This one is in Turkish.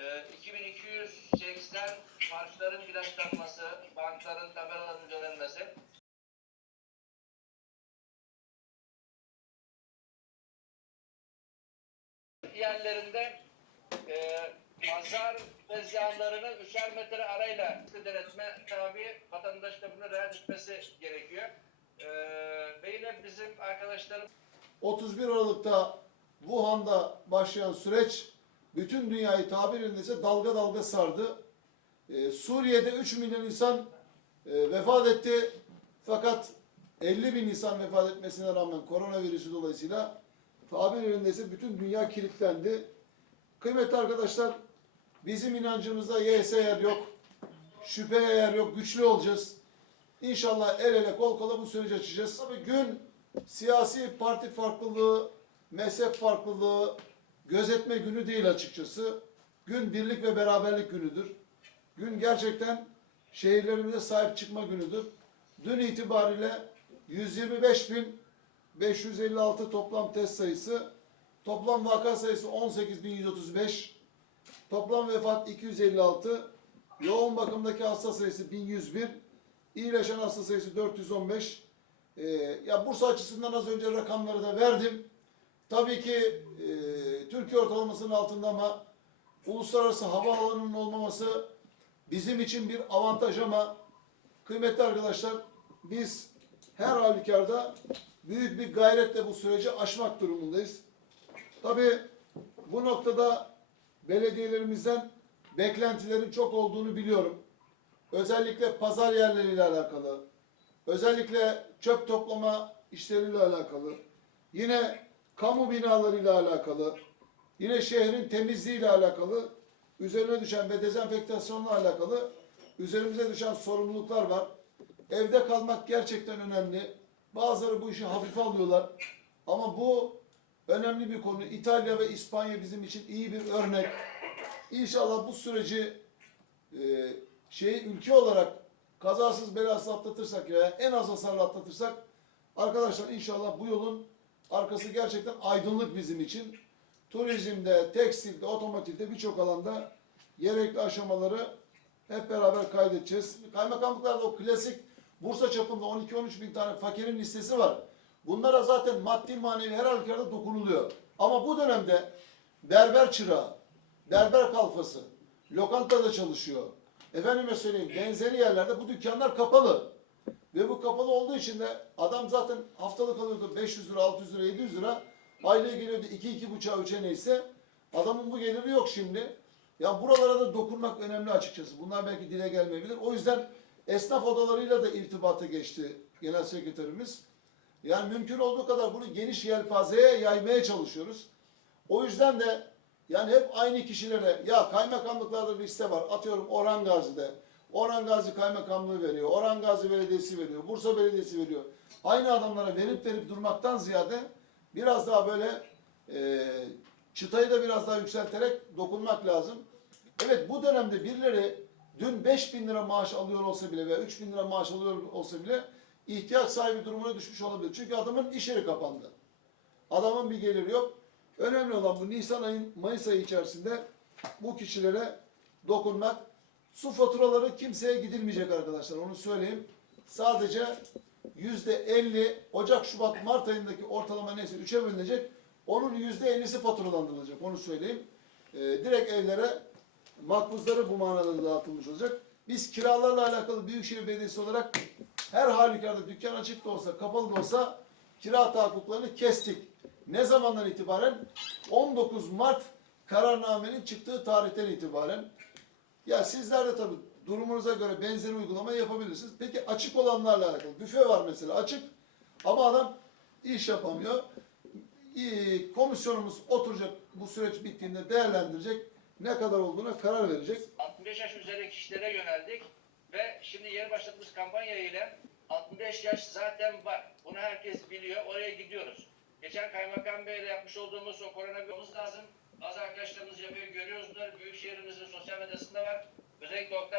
Ee, 2280 marşların ilaçlanması, bankların tabelaların düzenlenmesi, yerlerinde e, pazar tezgahlarını üçer metre arayla denetme tabi vatandaş da bunu riayet etmesi gerekiyor. E, ve yine bizim arkadaşlarım 31 Aralık'ta Wuhan'da başlayan süreç bütün dünyayı tabir edilirse dalga dalga sardı. Ee, Suriye'de 3 milyon insan e, vefat etti. Fakat 50 bin insan vefat etmesine rağmen koronavirüsü dolayısıyla tabir edilirse bütün dünya kilitlendi. Kıymetli arkadaşlar bizim inancımızda YS yer yok. Şüpheye yer yok. Güçlü olacağız. İnşallah el ele kol kola bu süreci açacağız. Tabii gün siyasi parti farklılığı, mezhep farklılığı gözetme günü değil açıkçası. Gün birlik ve beraberlik günüdür. Gün gerçekten şehirlerimize sahip çıkma günüdür. Dün itibariyle 125.556 toplam test sayısı, toplam vaka sayısı 18.135, toplam vefat 256, yoğun bakımdaki hasta sayısı 1101, iyileşen hasta sayısı 415. Ee, ya Bursa açısından az önce rakamları da verdim. Tabii ki e, Türkiye ortalamasının altında ama uluslararası havaalanının olmaması bizim için bir avantaj ama kıymetli arkadaşlar biz her halükarda büyük bir gayretle bu süreci aşmak durumundayız. Tabii bu noktada belediyelerimizden beklentilerin çok olduğunu biliyorum. Özellikle pazar yerleriyle alakalı, özellikle çöp toplama işleriyle alakalı, yine kamu binalarıyla alakalı, yine şehrin temizliğiyle alakalı, üzerine düşen ve dezenfektasyonla alakalı üzerimize düşen sorumluluklar var. Evde kalmak gerçekten önemli. Bazıları bu işi hafife alıyorlar. Ama bu önemli bir konu. İtalya ve İspanya bizim için iyi bir örnek. İnşallah bu süreci e, şey ülke olarak kazasız belasız atlatırsak ya en az hasarla atlatırsak arkadaşlar inşallah bu yolun arkası gerçekten aydınlık bizim için. Turizmde, tekstilde, otomotivde birçok alanda gerekli aşamaları hep beraber kaydedeceğiz. Kaymakamlıklarda o klasik Bursa çapında 12-13 bin tane fakirin listesi var. Bunlara zaten maddi manevi her halükarda dokunuluyor. Ama bu dönemde berber çırağı, berber kalfası, lokantada çalışıyor. Efendime söyleyeyim benzeri yerlerde bu dükkanlar kapalı. Ve bu kapalı olduğu için de adam zaten haftalık alıyordu 500 lira, 600 lira, 700 lira. Aylığa geliyordu 2 iki buçuğa 3'e neyse. Adamın bu geliri yok şimdi. Ya buralara da dokunmak önemli açıkçası. Bunlar belki dile gelmeyebilir. O yüzden esnaf odalarıyla da irtibata geçti genel sekreterimiz. Yani mümkün olduğu kadar bunu geniş yelpazeye yaymaya çalışıyoruz. O yüzden de yani hep aynı kişilere ya kaymakamlıklarda liste var. Atıyorum Orhan Gazi'de. Orhan Gazi Kaymakamlığı veriyor. Orhan Gazi Belediyesi veriyor. Bursa Belediyesi veriyor. Aynı adamlara verip verip durmaktan ziyade biraz daha böyle e, çıtayı da biraz daha yükselterek dokunmak lazım. Evet bu dönemde birileri dün 5 bin lira maaş alıyor olsa bile veya 3 bin lira maaş alıyor olsa bile ihtiyaç sahibi durumuna düşmüş olabilir. Çünkü adamın iş yeri kapandı. Adamın bir geliri yok. Önemli olan bu Nisan ayın Mayıs ayı içerisinde bu kişilere dokunmak. Su faturaları kimseye gidilmeyecek arkadaşlar onu söyleyeyim. Sadece yüzde 50 Ocak, Şubat, Mart ayındaki ortalama neyse 3'e bölünecek. Onun yüzde 50'si faturalandırılacak onu söyleyeyim. Ee, direkt evlere makbuzları bu manada dağıtılmış olacak. Biz kiralarla alakalı Büyükşehir Belediyesi olarak her halükarda dükkan açık da olsa kapalı da olsa kira tahakkuklarını kestik. Ne zamandan itibaren? 19 Mart kararnamenin çıktığı tarihten itibaren. Ya sizler de tabii durumunuza göre benzeri uygulamayı yapabilirsiniz. Peki açık olanlarla alakalı. Büfe var mesela açık ama adam iş yapamıyor. Komisyonumuz oturacak bu süreç bittiğinde değerlendirecek. Ne kadar olduğuna karar verecek. 65 yaş üzeri kişilere yöneldik ve şimdi yeni başladığımız kampanya ile 65 yaş zaten var. Bunu herkes biliyor. Oraya gidiyoruz. Geçen Kaymakam Bey'le yapmış olduğumuz o koronavirüs lazım. Bazı arkadaşlarımız yapıyor. Görüyorsunuz. Büyükşehirimizin sosyal medyasında var. Özellikle Oktay